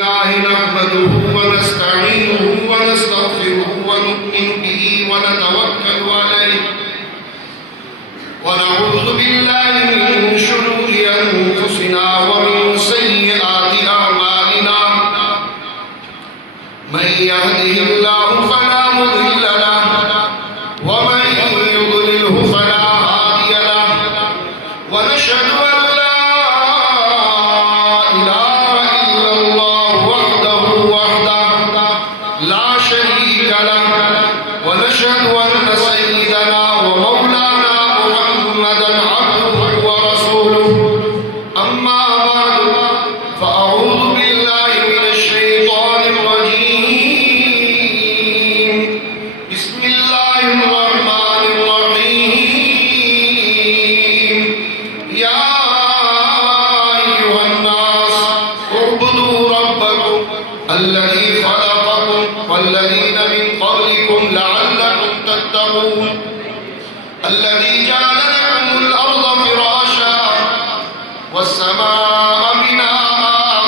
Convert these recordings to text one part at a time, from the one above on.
لله نحمده ونستعينه ونستغفره ونؤمن به ونتوكل عليه ونعوذ بالله من شرور أنفسنا ومن سيئات أعمالنا من يهده الله فلا مضل له ومن يضلله فلا هادي له ونشهد أن لا إله إلا الله وحده لا شريك له ونشهد أن سيدنا ومولانا محمدا عبده ورسوله أما بعد فأعوذ بالله من الشيطان الرجيم بسم الله الرحمن الرحيم يا أيها الناس اعبدوا ربكم الذي خلقكم والذين من قبلكم لعلكم تتقون الذي جعل لكم الأرض فراشا والسماء بناء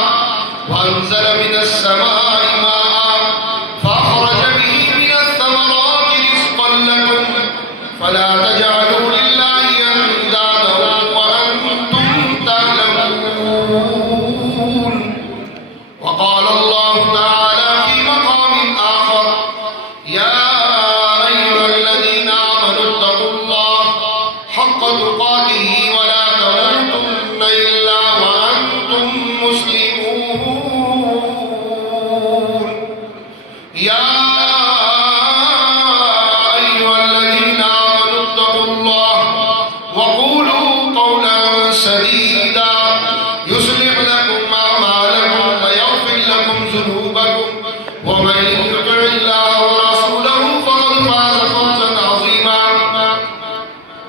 وأنزل من السماء ماء فأخرج به من الثمرات رزقا لكم فلا تجعلوا لله أندادا وأنتم تعلمون وقال الله تعالى في مقام آخر يا أيها الذين آمنوا اتقوا الله حق تقاته ولا تموتن إلا وأنتم مسلمون يا أيها الذين آمنوا اتقوا الله وقولوا قولا سديدا يصلح لكم أعمالكم ويغفر لكم ذنوبكم ومن يطع الله ورسوله فقد فاز فوزا عظيما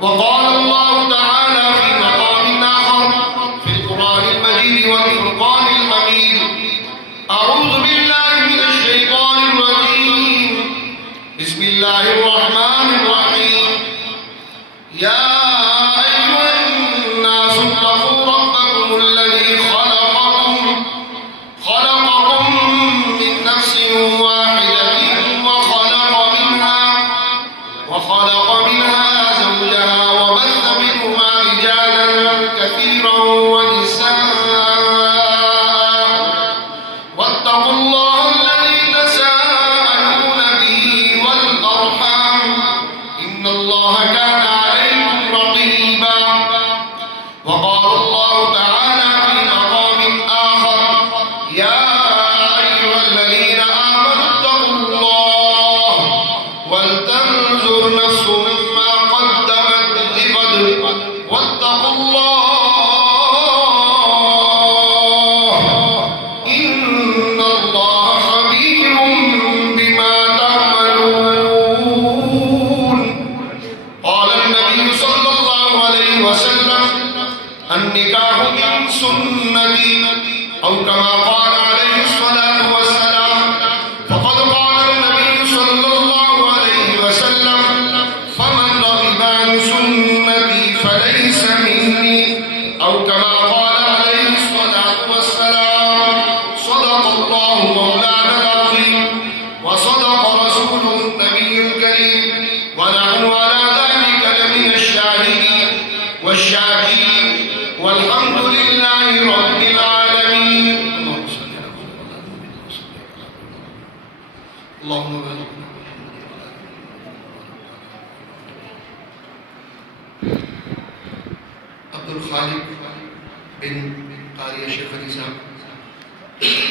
وقال الله تعالى في مقام آخر في القرآن المجيد والفرقان الحميد أعوذ بالله من الشيطان الرجيم بسم الله الرحمن الرحيم يا أيها الناس اتقوا ربكم الذي خلقكم من نفس واحدة وخلق منها زوجها وبث منهما رجالا كثيرا ونساء واتقوا الله الذي تساءلون به والأرحام إن الله كان عليكم رقيبا وقال الله تعالى في مقام آخر يا أيها الذين آمنوا اتقوا الله ولتنظر نفس ما قدمت لغد واتقوا الله إن الله خبير بما تعملون قال النبي صلى الله عليه وسلم النكاح من سنتي أو كما قال عليه الصلاة والسلام فقد قال النبي صلى الله عليه وسلم فمن رغب عن سنتي فليس مني أو كما قال عليه الصلاة والسلام صدق الله مولانا العظيم وصدق رسوله النبي الكريم ونحن على ذلك لمن الشاهدين والشاكرين والحمد لله رب العالمين اللهم بارك عبد الخالق بن قاري الشيخ